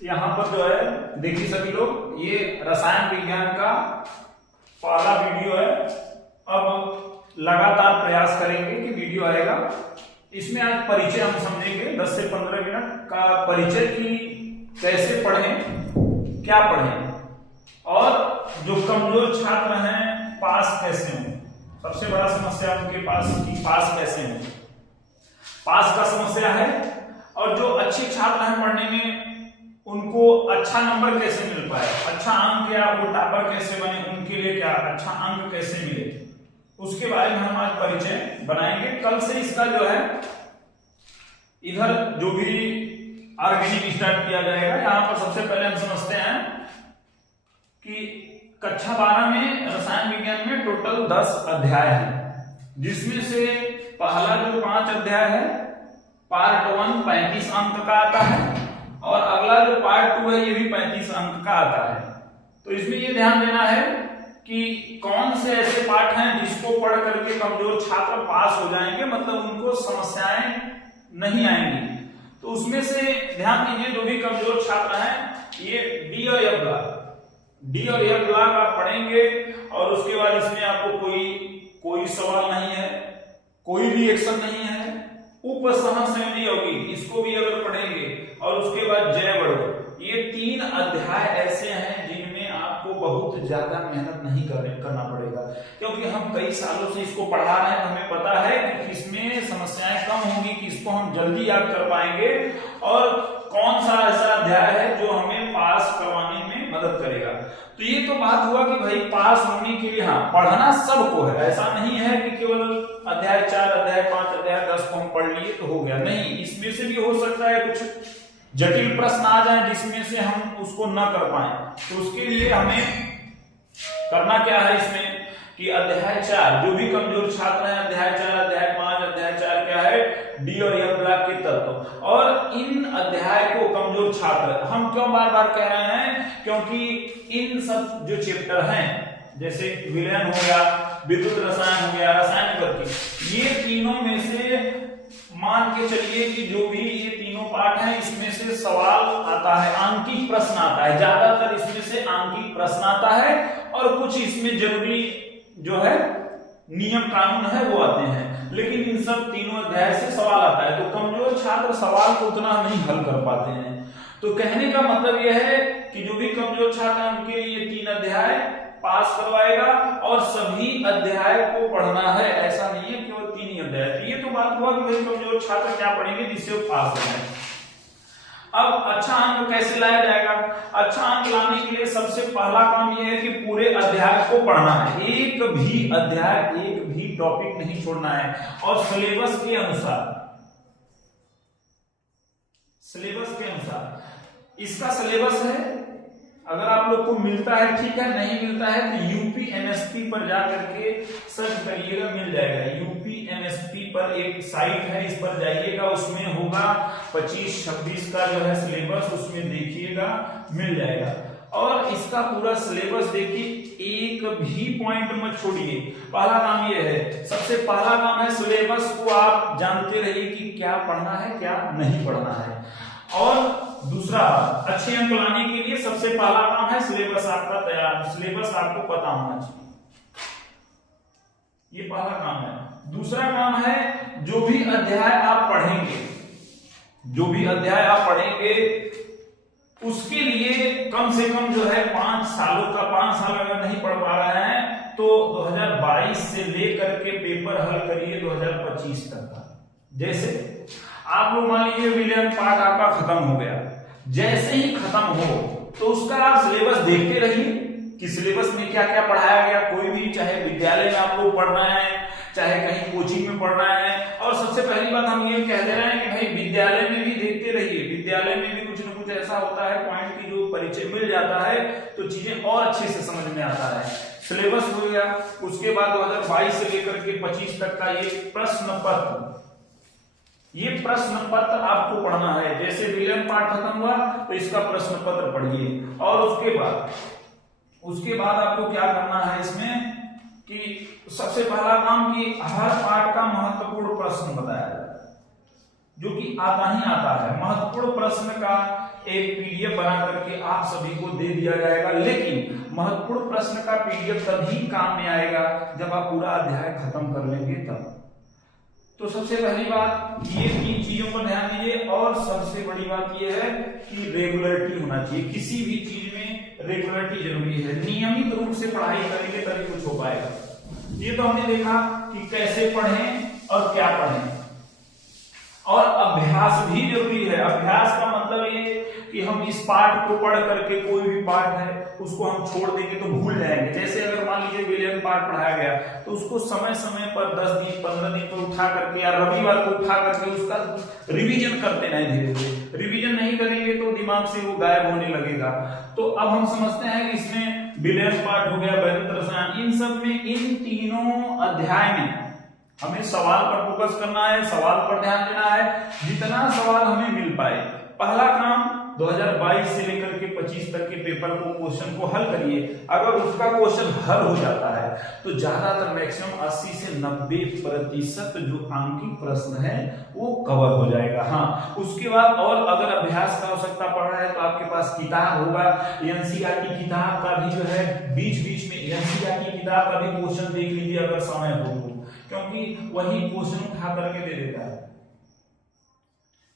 यहाँ पर जो है देखिए सभी लोग, ये रसायन विज्ञान का पहला वीडियो है। अब लगातार प्रयास करेंगे कि वीडियो आएगा। इसमें आज परिचय हम समझेंगे, 10 से 15 मिनट का परिचय की कैसे पढ़ें, क्या पढ़ें, और जो कमजोर छात्र हैं पास कैसे हों। सबसे बड़ा समस्या उनके पास कि पास कैसे हों, पास का समस्या है। और जो अच्छे छात्र हैं पढ़ने में, उनको अच्छा नंबर कैसे मिल पाए, अच्छा अंक या वो टॉपर कैसे बने, उनके लिए क्या अच्छा अंक कैसे मिले, उसके बारे में हम आज परिचय बनाएंगे। कल से इसका जो है इधर जो भी ऑर्गेनिक स्टार्ट किया जाएगा। यहाँ पर सबसे पहले हम समझते हैं कि कक्षा 12 में रसायन विज्ञान में टोटल 10 अध्याय है, जिसमें से पहला जो 5 अध्याय है पार्ट 1 35 अंक का आता है, और अगला जो पार्ट 2 है ये भी 35 अंक का आता है। तो इसमें ये ध्यान देना है कि कौन से ऐसे पाठ हैं जिसको पढ़ करके कमजोर छात्र पास हो जाएंगे, मतलब उनको समस्याएं नहीं आएंगी। तो उसमें से ध्यान दीजिए, जो भी कमजोर छात्र हैं ये डी और एफ ब्लॉक आप पढ़ेंगे, और उसके बाद इसमें आपको कोई सवाल नहीं है, कोई भी एक्शन नहीं है। उपसमस्या होगी, इसको भी अगर पढ़ेंगे, और उसके बाद जय बढ़ो। ये 3 अध्याय ऐसे हैं जिनमें आपको बहुत ज्यादा मेहनत नहीं करना पड़ेगा, क्योंकि हम कई सालों से इसको पढ़ा रहे हैं। हमें पता है कि किसमें समस्याएं कम होंगी, किसको हम जल्दी याद कर पाएंगे, और कौन सा ऐसा अध्याय है जो हमें पास करवाने में मदद करेगा। तो ये तो बात हुआ कि भाई पास होने के लिए हाँ पढ़ना सबको है। ऐसा नहीं है कि केवल अध्याय 4 अध्याय 5 अध्याय 10 को हम पढ़ लिए तो हो गया, नहीं। इसमें से भी हो सकता है कुछ जटिल प्रश्न आ जाए जिसमें से हम उसको न कर पाए। तो उसके लिए हमें करना क्या है इसमें कि अध्याय 4 जो भी कमजोर छात्र हैं, अध्याय 4 अध्याय 5 अध्याय 4 क्या है, डी और एफ ब्लॉक के तत्व। और इन अध्याय को कमजोर छात्र, हम क्यों बार बार कह रहे हैं, क्योंकि इन सब जो चैप्टर हैं जैसे विलयन हो गया, विद्युत रसायन हो गया, रसायन गतिकी, ये तीनों में से मान के चलिए कि जो भी ये तीनों पाठ हैं इसमें से सवाल आता है, आंकिक प्रश्न आता है। ज्यादातर इसमें से आंकिक प्रश्न आता है, और कुछ इसमें जरूरी जो है नियम कानून है वो आते हैं। लेकिन इन सब तीनों अध्याय से सवाल आता है, तो कमजोर छात्र सवाल को उतना नहीं हल कर पाते हैं। तो कहने का मतलब यह है कि जो भी कमजोर छात्र हैं उनके लिए 3 अध्याय पास करवाएगा, और सभी अध्याय को पढ़ना है। ऐसा नहीं है केवल 3 ही अध्याय। तो ये तो बात हुआ कि भाई कमजोर छात्र क्या पढ़ेंगे जिससे वो पास हो जाए। अब अच्छा अंक कैसे लाया जाएगा? अच्छा अंक लाने के लिए सबसे पहला काम यह है कि पूरे अध्याय को पढ़ना है। एक भी अध्याय, एक भी टॉपिक नहीं छोड़ना है, और सिलेबस के अनुसार इसका सिलेबस है। अगर आप लोग को मिलता है ठीक है, नहीं मिलता है तो यूपी एमएसपी पर जाकर के सर्च करिएगा, मिल जाएगा। यूपी एमएसपी पर एक साइट है, इस पर जाइएगा, उसमें होगा 25-26 का जो है सिलेबस, उसमें देखिएगा मिल जाएगा। और इसका पूरा सिलेबस देखिए, एक भी पॉइंट मत छोड़िए। पहला काम ये है, सबसे पहला काम है सिलेबस को आप जानते रहिए कि क्या पढ़ना है क्या नहीं पढ़ना है। और दूसरा, अच्छे अंक लाने के लिए सबसे पहला काम है सिलेबस आपका तैयार, सिलेबस आपको पता होना चाहिए, ये पहला काम है। दूसरा काम है जो भी अध्याय आप पढ़ेंगे उसके लिए कम से कम जो है 5 साल अगर नहीं पढ़ पा रहे हैं तो 2022 से लेकर के पेपर हल करिए 2025 तक का। जैसे आप लोग मान लीजिए विलयन पार्ट आपका खत्म हो गया, जैसे ही खत्म हो तो उसका आप सिलेबस देखते रहिए कि सिलेबस में क्या क्या पढ़ाया गया। कोई भी, चाहे विद्यालय में आप लोग पढ़ रहे हैं, चाहे कहीं कोचिंग में पढ़ रहे हैं। और सबसे पहली बात हम ये कह दे रहे हैं कि भाई विद्यालय में भी देखते रहिए। विद्यालय में भी कुछ न कुछ ऐसा होता है पॉइंट की जो परिचय मिल जाता है तो चीजें और अच्छे से समझ में आता है। सिलेबस हो गया, उसके बाद 2022 से लेकर के 25 तक का ये प्रश्न पत्र आपको पढ़ना है। जैसे विलयन पार्ट खत्म हुआ तो इसका प्रश्न पत्र पढ़िए, और उसके बाद आपको क्या करना है इसमें कि सबसे पहला काम कि हर पार्ट का महत्वपूर्ण प्रश्न बताया जाए, जो कि आता ही आता है। महत्वपूर्ण प्रश्न का एक पीडीएफ बना करके आप सभी को दे दिया जाएगा, लेकिन महत्वपूर्ण प्रश्न का पीडीएफ तभी काम में आएगा जब आप पूरा अध्याय खत्म कर लेंगे तब। तो सबसे पहली बात ये 3 चीजों पर ध्यान दीजिए, और सबसे बड़ी बात ये है कि रेगुलरिटी होना चाहिए। किसी भी चीज में रेगुलरिटी जरूरी है, नियमित रूप से पढ़ाई करेंगे तभी कुछ हो पाएगा। ये तो हमने देखा कि कैसे पढ़ें और क्या पढ़ें, और अभ्यास भी जरूरी है। अभ्यास का मतलब ये कि हम इस पाठ को पढ़ करके, कोई भी पाठ है उसको हम छोड़ देंगे तो भूल जाएंगे। जैसे अगर मान लीजिए विलियम पाठ पढ़ाया गया तो उसको समय समय पर 10 दिन 15 दिन पर उठा करके या रविवार को उठा करके उसका रिवीजन करते रहे। धीरे धीरे रिवीजन नहीं करेंगे तो दिमाग से वो गायब होने लगेगा। तो अब हम समझते हैं कि इसमें विलियम पाठ हो गया, वैदिक रसायन, इन सब में, इन तीनों अध्याय में हमें सवाल पर फोकस करना है, सवाल पर ध्यान देना है, जितना सवाल हमें मिल पाए। पहला काम 2022 से लेकर के 25 तक के पेपर को, क्वेश्चन को हल करिए। अगर उसका क्वेश्चन हल हो जाता है तो ज्यादातर मैक्सिमम 80 से 90% जो आंकिक प्रश्न है वो कवर हो जाएगा। हाँ, उसके बाद और अगर अभ्यास का आवश्यकता पड़ रहा है तो आपके पास किताब होगा, एनसीईआरटी किताब का भी जो है बीच बीच में एनसीईआरटी किताब का भी क्वेश्चन देख लीजिए अगर समय हो, क्योंकि वही क्वेश्चन उठा करके दे देता है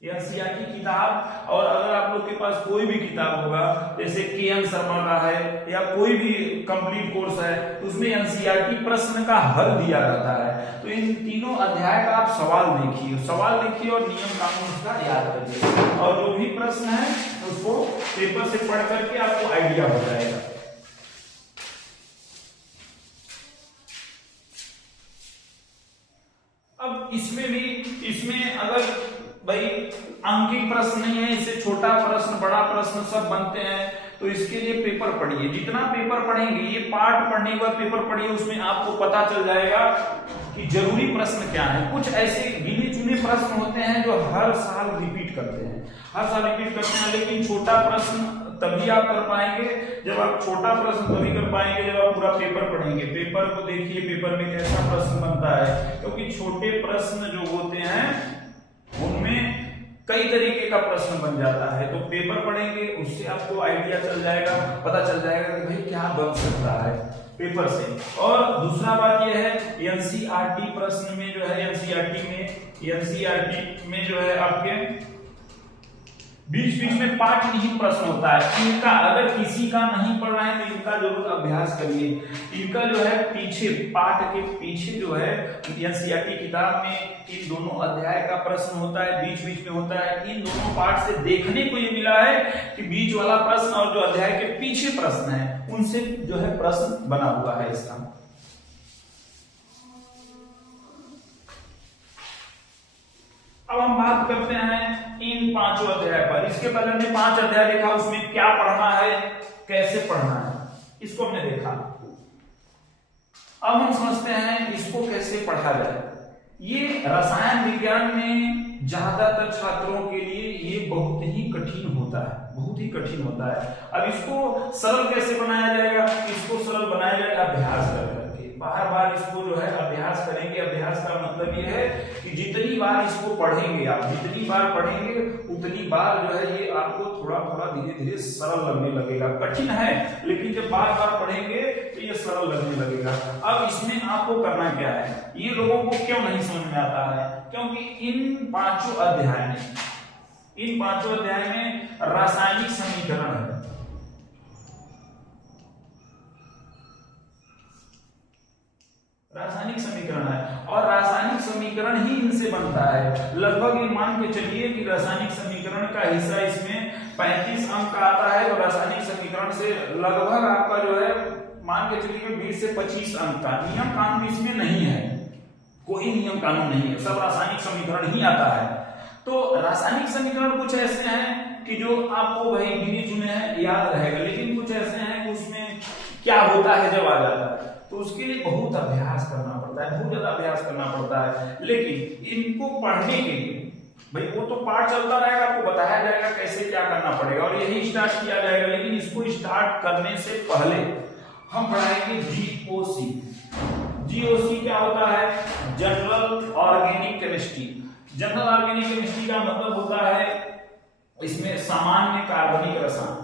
एनसीईआरटी किताब। और अगर आप लोग के पास कोई भी किताब होगा, जैसे के.एन. शर्मा का है या कोई भी कंप्लीट कोर्स है, उसमें एनसीईआरटी प्रश्न का हल दिया जाता है। तो इन तीनों अध्याय का आप सवाल देखिए और नियम कानून उसका याद करिए, और जो भी प्रश्न है उसको पेपर से पढ़ करके आपको आइडिया हो जाएगा। अब इसमें अगर भाई अंकित प्रश्न नहीं है, इससे छोटा प्रश्न बड़ा प्रश्न सब बनते हैं, तो इसके लिए पेपर पढ़िए। जितना पेपर पढ़ेंगे, ये पार्ट पढ़ने के बाद पेपर पढ़िए, उसमें आपको पता चल जाएगा कि जरूरी प्रश्न क्या है। कुछ ऐसे गिने चुने प्रश्न होते हैं जो हर साल रिपीट करते हैं, लेकिन छोटा प्रश्न तभी आप कर पाएंगे जब आप पूरा पेपर पढ़ेंगे। पेपर को देखिए, पेपर में कैसा प्रश्न बनता है, क्योंकि छोटे प्रश्न जो होते हैं उनमें कई तरीके का प्रश्न बन जाता है। तो पेपर पढ़ेंगे, उससे आपको आइडिया चल जाएगा, पता चल जाएगा कि भाई क्या बन सकता है पेपर से। और दूसरा बात यह है, एनसीईआरटी प्रश्न में जो है, एनसीईआरटी में जो है आपके बीच बीच में पाठ निहित प्रश्न होता है। इनका अगर किसी का नहीं पढ़ रहे हैं तो इनका जरूर अभ्यास करिए। इनका जो है पीछे, पाठ के पीछे जो है एनसीईआरटी किताब में इन दोनों अध्याय का प्रश्न होता है, बीच बीच में होता है। इन दोनों पाठ से देखने को ये मिला है कि बीच वाला प्रश्न और जो अध्याय के पीछे प्रश्न है उनसे जो है प्रश्न बना हुआ है इसका। अब हम बात करते हैं इन 5 अध्याय पर। इसके पहले हमने 5 अध्याय देखा, उसमें क्या पढ़ना है, कैसे पढ़ना है, इसको हमने देखा। अब हम समझते हैं इसको कैसे पढ़ा जाए। ये रसायन विज्ञान में ज्यादातर छात्रों के लिए ये बहुत ही कठिन होता है। अब इसको सरल कैसे बनाया जाएगा? इसको सरल बनाया जाएगा अभ्यास करके, बार बार इसको जो है अभ्यास करेंगे। अभ्यास का मतलब ये है कि जितनी बार इसको पढ़ेंगे आप, जितनी बार पढ़ेंगे उतनी बार जो है ये आपको थोड़ा थोड़ा धीरे धीरे सरल लगने लगेगा। कठिन है लेकिन जब बार बार पढ़ेंगे तो ये सरल लगने लगेगा। अब इसमें आपको करना क्या है, ये लोगों को क्यों नहीं समझ में आता है? क्योंकि इन 5 अध्याय में रासायनिक समीकरण है। रासायनिक समीकरण है और रासायनिक समीकरण ही इनसे बनता है। लगभग ये मान के चलिए कि रासायनिक समीकरण का हिस्सा इसमें 35 अंक का आता है, और रासायनिक समीकरण से लगभग आपका जो है मान के चलिए 20 से 25 अंक का। नियम कानून इसमें नहीं है, कोई नियम कानून नहीं है, सब रासायनिक समीकरण ही आता है। तो रासायनिक समीकरण कुछ ऐसे हैं कि जो आपको भाई गिने चुने हैं याद रहेगा, लेकिन कुछ ऐसे हैं कि उसमें क्या होता है जब आ जाता है तो उसके लिए बहुत अभ्यास करना पड़ता है, बहुत ज्यादा अभ्यास करना पड़ता है। लेकिन इनको पढ़ने के लिए भाई वो तो पाठ चलता रहेगा, आपको बताया जाएगा कैसे क्या करना पड़ेगा और यही स्टार्ट किया जाएगा। लेकिन इसको स्टार्ट करने से पहले हम पढ़ाएंगे जीओसी। जीओसी क्या होता है? General organic chemistry. General organic chemistry का मतलब होता है इसमें सामान्य कार्बनिक रसायन,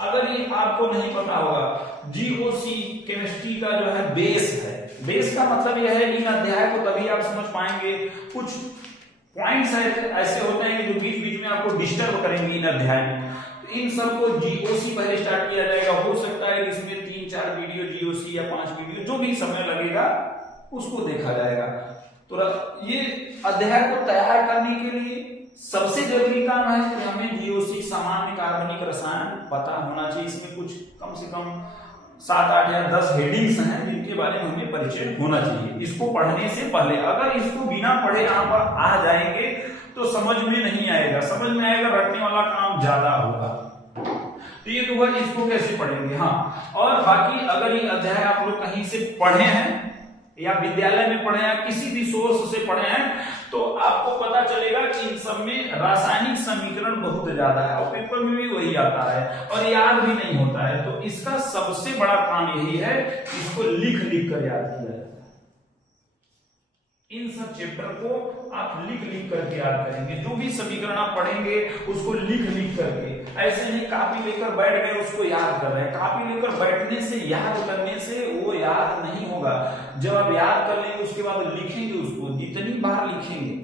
अगर ये आपको नहीं पता होगा, जीओसी केमिस्ट्री का जो है बेस है। बेस का मतलब यह है इन अध्याय को तभी आप समझ पाएंगे। कुछ पॉइंट्स ऐसे होते हैं कि जो बीच बीच में आपको डिस्टर्ब करेंगे इन अध्याय में, तो इन सबको जीओसी पहले स्टार्ट किया जाएगा। हो सकता है कि इसमें 3-4 वीडियो जीओसी या 5 वीडियो, जो भी समय लगेगा उसको देखा जाएगा। तो ये अध्याय को तैयार करने के लिए सबसे जरूरी काम है कि हमें जीओसी सामान्य कार्बनिक रसायन पता होना चाहिए। इसमें कुछ कम से कम 7, 8 या 10 हेडिंग्स हैं जिनके बारे में हमें परिचय होना चाहिए। इसको पढ़ने से पहले, अगर इसको बिना पढ़े यहाँ पर आ जाएंगे तो समझ में नहीं आएगा। समझ में आएगा, रटने वाला काम ज्यादा होगा। तो ये तो वह इसको कैसे पढ़ेंगे। हाँ, और बाकी अगर ये अध्याय आप लोग कहीं से पढ़े हैं या विद्यालय में पढ़े हैं, किसी भी सोर्स से पढ़े हैं, तो आपको पता चलेगा कि इन सब में रासायनिक समीकरण बहुत ज्यादा है और पेपर में भी वही आता है और याद भी नहीं होता है। तो इसका सबसे बड़ा काम यही है, इसको लिख लिख कर याद किया जाता है। इन सब चैप्टर को आप लिख लिख करके याद करेंगे। जो भी समीकरण आप पढ़ेंगे उसको लिख लिख करके, ऐसे नहीं कापी लेकर बैठ गए उसको याद कर रहे हैं। कापी लेकर बैठने से, याद करने से वो याद नहीं होगा। जब आप याद कर लेंगे उसके बाद लिखेंगे उसको, जितनी बार लिखेंगे,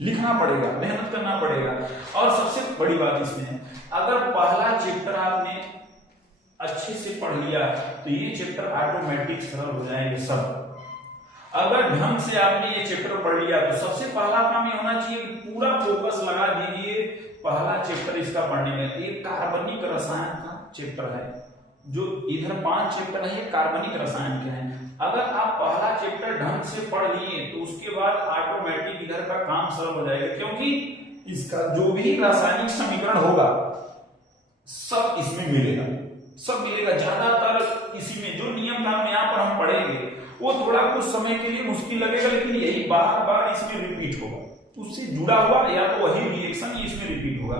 लिखना पड़ेगा, मेहनत करना पड़ेगा। और सबसे बड़ी बात इसमें है, अगर पहला चैप्टर आपने अच्छे से पढ़ लिया तो ये चैप्टर ऑटोमेटिक सरल हो जाएंगे सब। अगर ढंग से आपने ये चैप्टर पढ़ लिया तो सबसे पहला काम ये होना चाहिए कि पूरा फोकस लगा दीजिए पहला चैप्टर इसका पढ़ने में। एक कार्बनिक रसायन का चैप्टर है, जो इधर 5 चैप्टर है, ये कार्बनिक रसायन के हैं। अगर आप पहला चैप्टर ढंग से पढ़ लिए तो उसके बाद ऑटोमेटिक इधर का काम सरल हो जाएगा, क्योंकि इसका जो भी रासायनिक समीकरण होगा सब इसमें मिलेगा, सब मिलेगा। ज्यादातर इसी में जो नियम कानून यहाँ पर हम पढ़ेंगे वो थोड़ा कुछ समय के लिए मुश्किल लगेगा, लेकिन यही बार बार इसमें रिपीट होगा। उससे जुड़ा हुआ या तो वही रिएक्शन ही इसमें रिपीट होगा।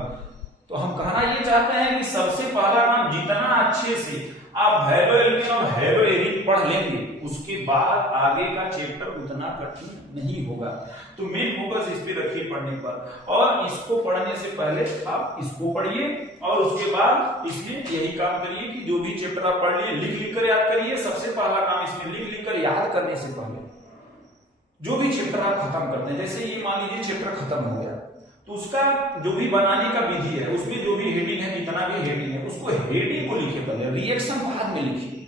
तो हम कहना ये चाहते हैं कि सबसे पहला काम, जितना अच्छे से आप हेलो एल्केन और हेलो एरिन पढ़ लेंगे उसके बाद आगे का चैप्टर उतना कठिन नहीं होगा। तो मेन फोकस इस पे रखिए पढ़ने पर, और इसको पढ़ने से पहले आप इसको पढ़िए और उसके बाद इसमें यही काम करिए कि जो भी चैप्टर आप पढ़ लिए लिख लिख कर याद करिए। सबसे पहला काम इसमें लिख लिख कर याद करने से पहले जो भी चैप्टर आप खत्म करते हैं, जैसे ये मान लीजिए चैप्टर खत्म हो गया तो उसका जो भी बनाने का विधि है, उसमें जो भी हेडिंग है, जितना भी हेडिंग है, उसको हेडिंग को लिखिए पहले, रिएक्शन बाद में लिखिए।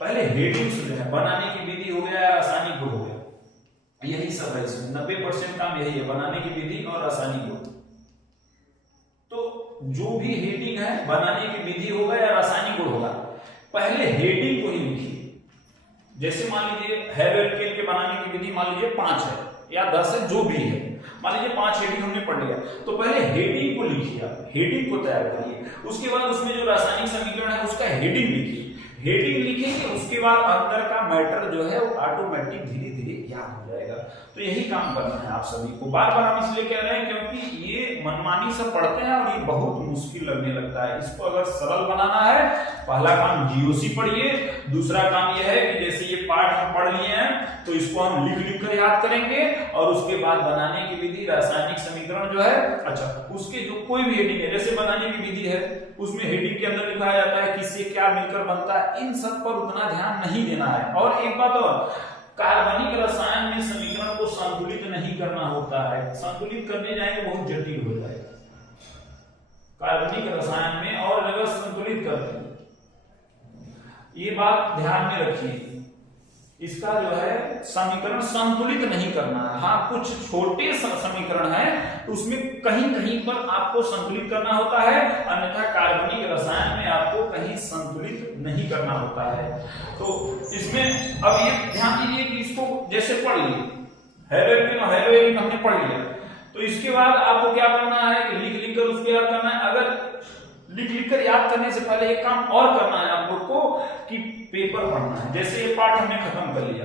पहले हेडिंग से जो है बनाने की विधि हो गया, रासायनिक गुण हो गया, यही सब है इसमें। 90% काम यही है, बनाने की विधि और रासायनिक गुण। तो जो भी हेडिंग है, बनाने की विधि होगा या रासायनिक गुण होगा, पहले हेडिंग को ही लिखिए। जैसे मान लीजिए हेलो एल्केन के बनाने की विधि मान लीजिए 5 है या 10 है, जो भी है, मान लीजिए 5 हेडिंग हमने पढ़ लिया, तो पहले हेडिंग को लिखिए, आप हेडिंग को तैयार करिए। उसके बाद उसमें जो रासायनिक समीकरण है उसका हेडिंग लिखिए। हेडिंग लिखेंगे उसके बाद अंदर का मैटर जो है वो ऑटोमेटिक धीरे धीरे याद हो जाएगा। तो यही काम करना है आप सभी को। बार बार हम इसलिए कह रहे हैं क्योंकि ये मनमानी से पढ़ते हैं और ये बहुत मुश्किल लगने लगता है। इसको अगर सरल बनाना है, पहला काम जीओसी पढ़िए, दूसरा काम यह है कि जैसे ये पार्ट हम पढ़ लिए हैं तो इसको हम लिख लिख कर याद करेंगे, और उसके बाद बनाने की विधि, रासायनिक समीकरण जो है, अच्छा उसके जो कोई भी हेडिंग है, जैसे बनाने की विधि है उसमें हेडिंग के अंदर लिखा जाता है किससे क्या मिलकर बनता है, इन सब पर उतना ध्यान नहीं देना है। और एक बात और, कार्बनिक रसायन में समीकरण को संतुलित नहीं करना होता है। संतुलित करने जाएंगे बहुत जटिल हो जाएगा कार्बनिक रसायन में, और जगह संतुलित करते हैं, ये बात ध्यान में रखिए। इसका जो है समीकरण संतुलित नहीं करना है। हाँ, कुछ छोटे समीकरण हैं उसमें कहीं कहीं पर आपको संतुलित करना होता है, अन्यथा कार्बनिक रसायन में आपको कहीं संतुलित नहीं करना होता है। तो इसमें अब ये ध्यान दीजिए कि इसको जैसे पढ़ लिए, हेलो एल्केन और हेलो एरिन हमने पढ़ लिया, तो इसके बाद आपको क्या करना है कि लिख लिख कर उसको याद करना है। अगर लिख लिख कर याद करने से पहले एक काम और करना है आप लोग को कि पेपर पढ़ना है। जैसे ये पार्ट हमने खत्म कर लिया,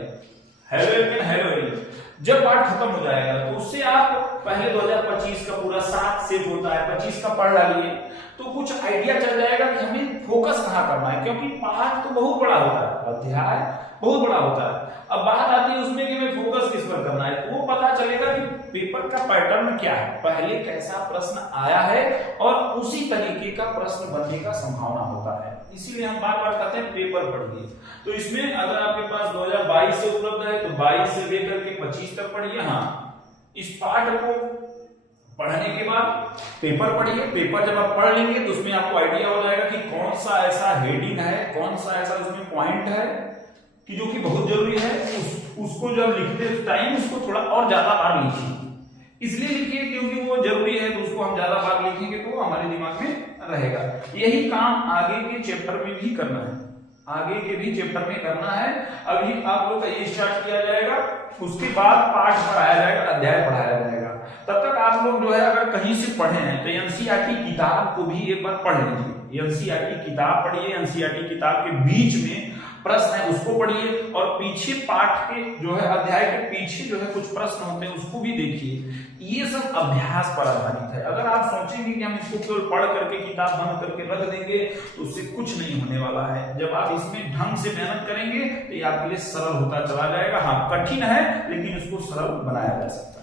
हेलो एल्केन हेलो एरिन, जब पार्ट खत्म हो जाएगा तो उससे आप पहले 2025 का पूरा 7 सेट होता है, 25 का पढ़ डालिए तो कुछ आइडिया चल जाएगा कि हमें फोकस कहाँ करना है, क्योंकि पाठ तो बहुत बड़ा होता है, अध्याय बहुत बड़ा होता है। अब बात आती है उसमें कि हमें फोकस किस पर करना है, तो वो पता चलेगा कि पेपर का पैटर्न क्या है, पहले कैसा प्रश्न आया है और उसी तरीके का प्रश्न बनने का संभावना होता है। इसीलिए हम बार बार कहते हैं पेपर पढ़िए। तो इसमें अगर आपके पास 2022 से उपलब्ध है तो 22 से लेकर के 25 तक पढ़िए। हाँ, इस पाठ को पढ़ने के बाद पेपर पढ़िए। पेपर जब आप पढ़ लेंगे तो उसमें आपको आइडिया हो जाएगा कि कौन सा ऐसा हेडिंग है, कौन सा ऐसा उसमें पॉइंट है कि जो कि बहुत जरूरी है, उसको जब लिखते टाइम उसको थोड़ा और ज्यादा बार लिखिए। इसलिए लिखिए क्योंकि वो जरूरी है, तो उसको हम ज्यादा बार लिखेंगे तो वो हमारे दिमाग में रहेगा। यही काम आगे के चैप्टर में भी करना है, आगे के भी चैप्टर में करना है। अभी आप लोग का ये स्टार्ट किया जाएगा, उसके बाद पाठ पढ़ाया जाएगा, अध्याय पढ़ाया जाएगा। तब तक आप लोग जो है अगर कहीं से पढ़े हैं तो एनसीईआरटी किताब को भी एक बार पढ़ लीजिए। एनसीईआरटी किताब पढ़िए, एनसीईआरटी किताब के बीच में प्रश्न है उसको पढ़िए और पीछे पाठ के जो है अध्याय के पीछे जो है कुछ प्रश्न होते हैं उसको भी देखिए। ये सब अभ्यास पर आधारित है। अगर आप सोचेंगे कि हम इसको केवल पढ़ करके किताब बंद करके रख देंगे तो उससे कुछ नहीं होने वाला है। जब आप इसमें ढंग से मेहनत करेंगे तो ये आपके लिए सरल होता चला जाएगा। हाँ, कठिन है लेकिन इसको सरल बनाया जा सकता है।